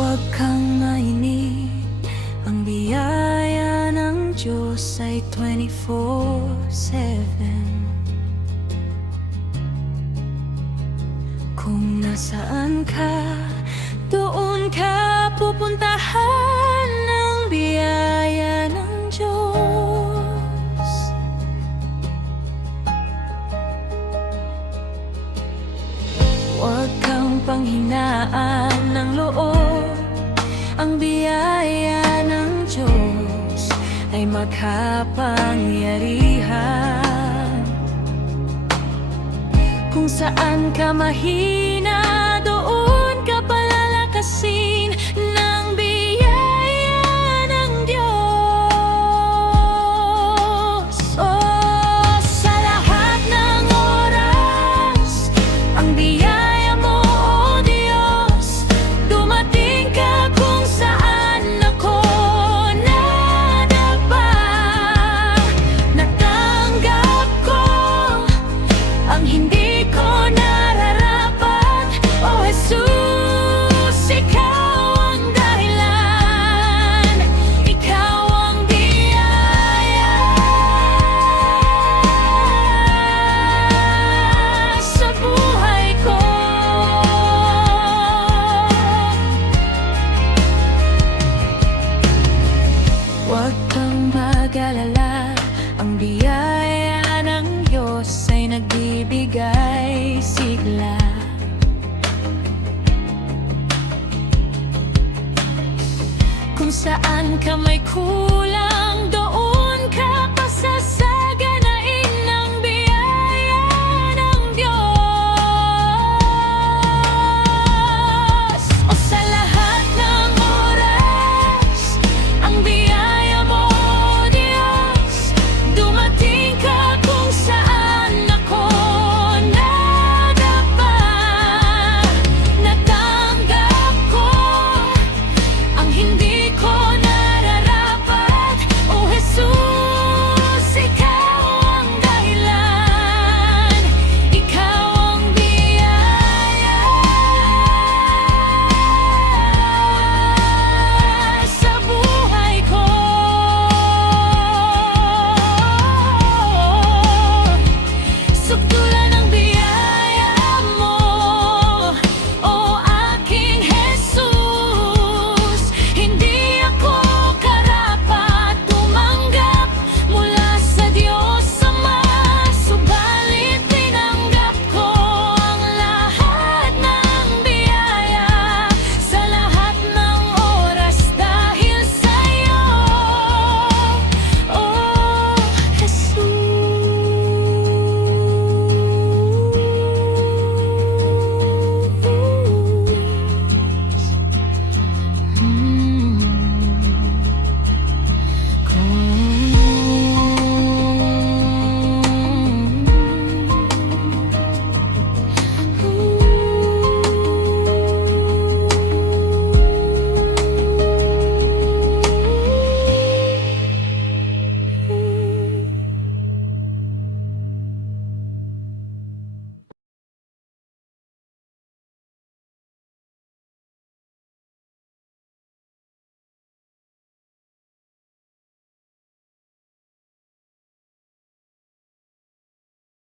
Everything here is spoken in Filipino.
Huwag kang mainip, ang biyaya ng Diyos ay 24/7. Kung nasaan ka, doon ka pupuntahan ng biyaya ng Diyos. Huwag kang panghinaan ng loob, ang biyaya ng Diyos ay makapangyarihan. Kung saan ka mahina, doon ka palalakasin ng biyaya ng Diyos. Oh, sa lahat ng oras, ang biyaya mo, oh Diyos, dumating ka kung saan ako nadapa. Natanggap ko ang hindi ko nararapat, oh Jesus, ikaw ang dahilan, ikaw ang biyaya sa buhay ko. Huwag kang mag-alala, ang biyaya ng Diyos ay nagbibigay sigla. Kung saan ka may kulang,